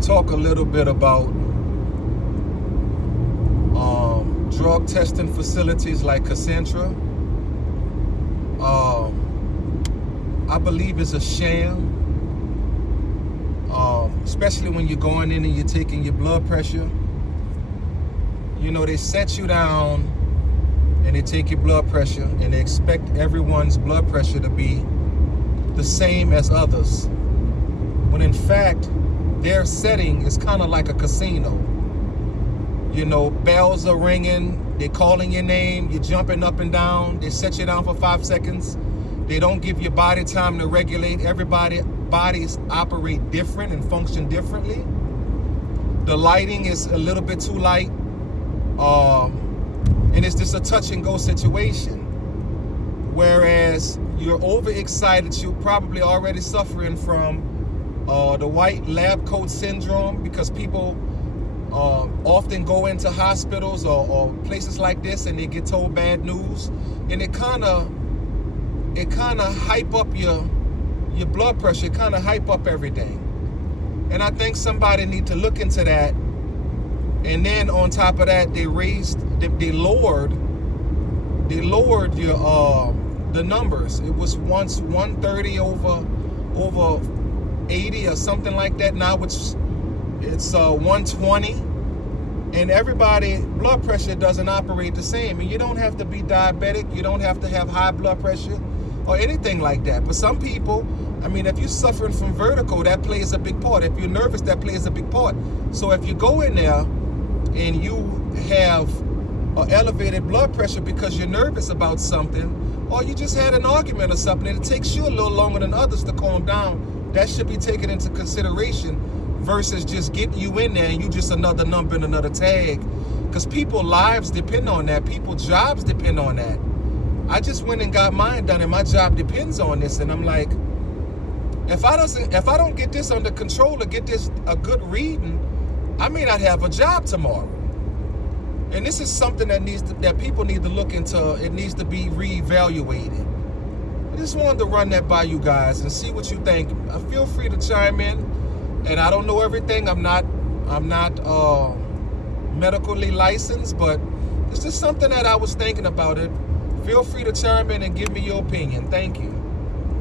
to talk a little bit about drug testing facilities like Concentra. I believe it's a sham, especially when you're going in and you're taking your blood pressure. You know, they set you down and they take your blood pressure and they expect everyone's blood pressure to be the same as others, when in fact their setting is kind of like a casino. You know, bells are ringing, they're calling your name, you're jumping up and down, they set you down for 5 seconds. They don't give your body time to regulate. Everybody's bodies operate different and function differently. The lighting is a little bit too light, and it's just a touch and go situation. Whereas you're overexcited, you're probably already suffering from the white lab coat syndrome, because people often go into hospitals or places like this and they get told bad news, and it kind of hype up your blood pressure, it kind of hype up everything. And I think somebody need to look into that. And then on top of that, they lowered your the numbers. It was once 130 over 80 or something like that. Now it's 120. And everybody blood pressure doesn't operate the same. And you don't have to be diabetic, you don't have to have high blood pressure or anything like that. But some people, I mean, if you're suffering from vertigo, that plays a big part. If you're nervous, that plays a big part. So if you go in there and you have an elevated blood pressure because you're nervous about something, or you just had an argument or something, and it takes you a little longer than others to calm down, that should be taken into consideration versus just getting you in there and you just another number and another tag. Because people's lives depend on that. People's jobs depend on that. I just went and got mine done and my job depends on this. And I'm like, if I don't get this under control or get this a good reading, I may not have a job tomorrow. And this is something that people need to look into. It needs to be reevaluated. I just wanted to run that by you guys and see what you think. Feel free to chime in. And I don't know everything. I'm not medically licensed, but it's just something that I was thinking about it. Feel free to chime in and give me your opinion. Thank you.